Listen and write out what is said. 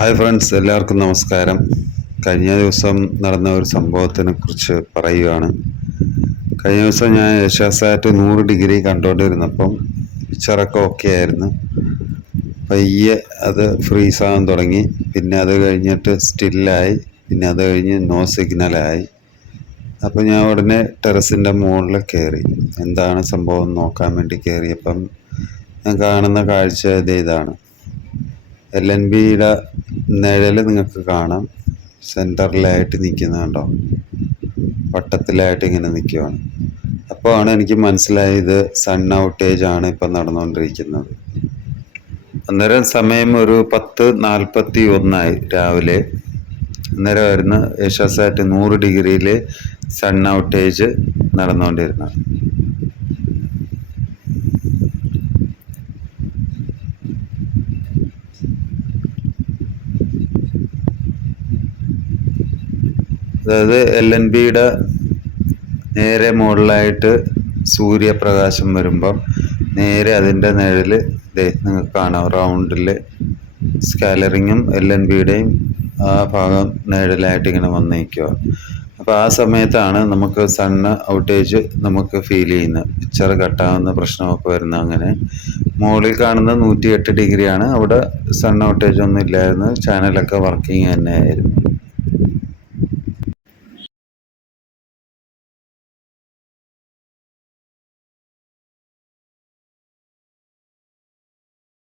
Hi friends എല്ലാവർക്കും നമസ്കാരം. കഴിഞ്ഞ ദിവസം നടന്ന ഒരു സംഭവത്തിനെ കുറിച്ച് പറയുകയാണ്. കഴിഞ്ഞ ദിവസം ഞാൻ ഏഷ്യാസാറ്റ് നൂറ് ഡിഗ്രി കണ്ടുകൊണ്ടിരുന്നപ്പം പിക്ചറൊക്കെ ഓക്കെ ആയിരുന്നു. പയ്യെ അത് ഫ്രീസാകാൻ തുടങ്ങി. പിന്നെ അത് കഴിഞ്ഞിട്ട് സ്റ്റില്ലായി. പിന്നെ അത് കഴിഞ്ഞ് നോ സിഗ്നലായി. അപ്പോൾ ഞാൻ ഉടനെ ടെറസിന്റെ മുകളിൽ കയറി. എന്താണ് സംഭവം നോക്കാൻ വേണ്ടി കയറിയപ്പം ഞാൻ കാണുന്ന കാഴ്ച ഇത് ഇതാണ്. എൽ എൻ ബിയുടെ നിഴൽ നിങ്ങൾക്ക് കാണാം. സെന്ററിലായിട്ട് നിൽക്കുന്നത് കണ്ടോ? വട്ടത്തിലായിട്ട് ഇങ്ങനെ നിൽക്കുകയാണ് അപ്പോൾ ആണ് എനിക്ക് മനസ്സിലായത് സൺ ഔട്ടേജ് ആണ് ഇപ്പം നടന്നുകൊണ്ടിരിക്കുന്നത്. അന്നേരം സമയം ഒരു പത്ത് നാൽപ്പത്തി ഒന്നായി രാവിലെ. വരുന്ന ഏഷ്യാസാറ്റ് നൂറ് ഡിഗ്രിയിൽ സൺ ഔട്ടേജ് നടന്നുകൊണ്ടിരുന്നത്. അതായത് എൽ എൻ ബിയുടെ നേരെ മുകളിലായിട്ട് സൂര്യപ്രകാശം വരുമ്പം നേരെ അതിന്റെ നിഴൽ നിങ്ങൾക്ക് കാണാം. റൗണ്ടിൽ സ്കാലറിങ്ങും എൽ എൻ ബിയുടെയും ആ ഭാഗം നിഴലായിട്ട് ഇങ്ങനെ വന്നിരിക്കുക അപ്പോൾ ആ സമയത്താണ് നമുക്ക് സണ്ണ് ഔട്ടേജ് നമുക്ക് ഫീൽ ചെയ്യുന്നത്. പിക്ചർ കട്ടാവുന്ന പ്രശ്നമൊക്കെ വരുന്ന അങ്ങനെ. മുകളിൽ കാണുന്ന നൂറ്റി എട്ട് ഡിഗ്രിയാണ്. അവിടെ സൺ ഔട്ടേജ് ഒന്നും ഇല്ലായിരുന്നു. ചാനലൊക്കെ വർക്കിംഗ് തന്നെയായിരുന്നു.